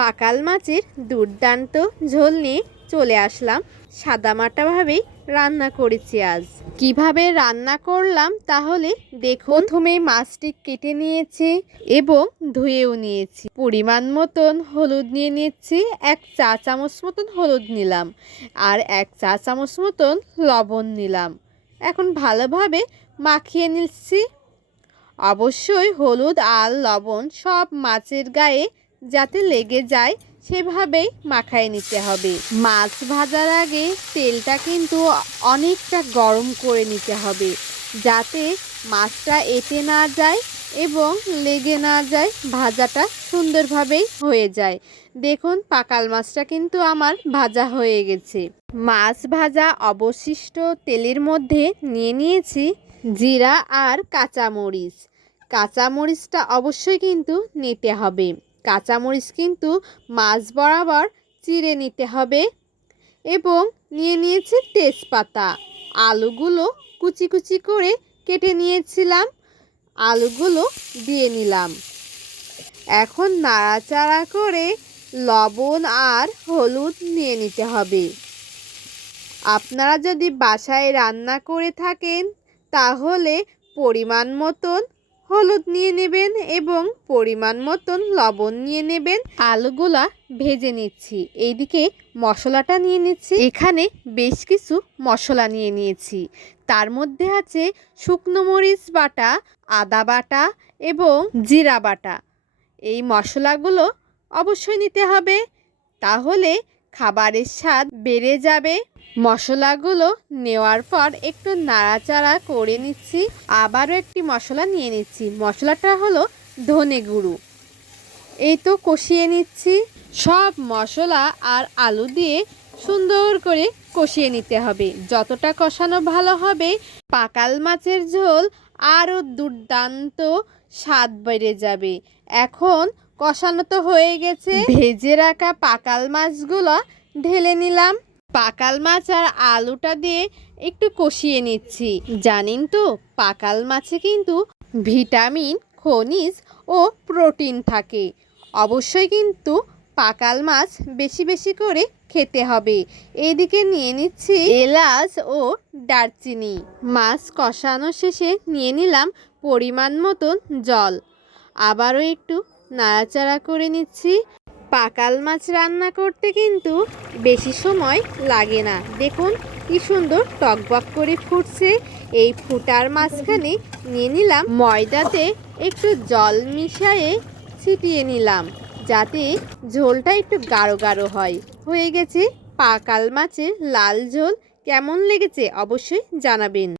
পাকাল মাছের দুর্দান্ত ঝোল নিয়ে চলে আসলাম। সাদামাটাভাবেই রান্না করেছি আজ। কীভাবে রান্না করলাম তাহলে দেখুন। প্রথমে মাছটি কেটে নিয়েছি এবং ধুয়েও নিয়েছি। পরিমাণ মতন হলুদ নিয়ে নিচ্ছি এক চা চামচ মতন হলুদ নিলাম আর এক চা চামচ মতন লবণ নিলাম। এখন ভালোভাবে মাখিয়ে নিচ্ছি। অবশ্যই হলুদ আর লবণ সব মাছের গায়ে যাতে লেগে যায়, সেভাবেই মাখায় নিতে হবে। মাছ ভাজার আগে তেলটা কিন্তু অনেকটা গরম করে নিতে হবে, যাতে মাছটা এঁটে না যায় এবং লেগে না যায় ভাজাটা সুন্দরভাবেই হয়ে যায়। দেখুন, পাকাল মাছটা কিন্তু আমার ভাজা হয়ে গেছে। মাছ ভাজা অবশিষ্ট তেলের মধ্যে নিয়ে নিয়েছি জিরা আর কাঁচামরিচ। কাঁচামরিচটা অবশ্যই কিন্তু নিতে হবে। কাঁচামরিচ কিন্তু মাছ বরাবর চিড়ে নিতে হবে এবং নিয়ে নিয়েছি তেজপাতা। আলুগুলো কুচি কুচি করে কেটে নিয়েছিলাম। আলুগুলো দিয়ে নিলাম। এখন নাড়াচাড়া করে লবণ আর হলুদ নিয়ে নিতে হবে। আপনারা যদি বাসায় রান্না করে থাকেন, তাহলে পরিমাণ মতন হলুদ নিয়ে নেবেন এবং পরিমাণ মতন লবণ নিয়ে নেবেন। আলুগুলা ভেজে নিচ্ছি। এইদিকে মশলাটা নিয়ে নিচ্ছি। এখানে বেশ কিছু মশলা নিয়ে নিয়েছি। তার মধ্যে আছে শুকনো মরিচ বাটা, আদা বাটা এবং জিরা বাটা। এই মশলাগুলো অবশ্যই নিতে হবে। তাহলে খাবারের স্বাদ বেড়ে যাবে। মশলাগুলো নেওয়ার পর একটু নাড়াচাড়া করে নিচ্ছি। আবারও একটি মশলা নিয়ে নিচ্ছি। মশলাটা হলো ধনে গুঁড়ো। এই তো কষিয়ে নিচ্ছি। সব মশলা আর আলু দিয়ে সুন্দর করে কষিয়ে নিতে হবে। যতটা কষানো ভালো হবে, পাকাল মাছের ঝোল আরও দুর্দান্ত স্বাদ বেড়ে যাবে। এখন কষানো তো হয়ে গেছে। ভেজে রাখা পাকাল মাছগুলো ঢেলে নিলাম। পাকাল মাছ আর আলুটা দিয়ে একটু কষিয়ে নিচ্ছি। জানেন তো, পাকাল মাছে কিন্তু ভিটামিন, খনিজ ও প্রোটিন থাকে। অবশ্যই কিন্তু পাকাল মাছ বেশি বেশি করে খেতে হবে। এইদিকে নিয়ে নিচ্ছি এলাচ ও দারচিনি। মাছ কষানো শেষে নিয়ে নিলাম পরিমাণ মতন জল। আবারও একটু নাড়াচাড়া করে নিচ্ছি। পাকাল মাছ রান্না করতে কিন্তু বেশি সময় লাগে না। দেখুন কি সুন্দর টকবক করে ফুটছে। এই ফুটার মাঝখানে নিয়ে নিলাম ময়দাতে একটু জল মিশিয়ে ছিটিয়ে নিলাম, যাতে ঝোলটা একটু গাঢ় গাঢ় হয়। হয়ে গেছে পাকাল মাছের লাল ঝোল। কেমন লেগেছে অবশ্যই জানাবেন।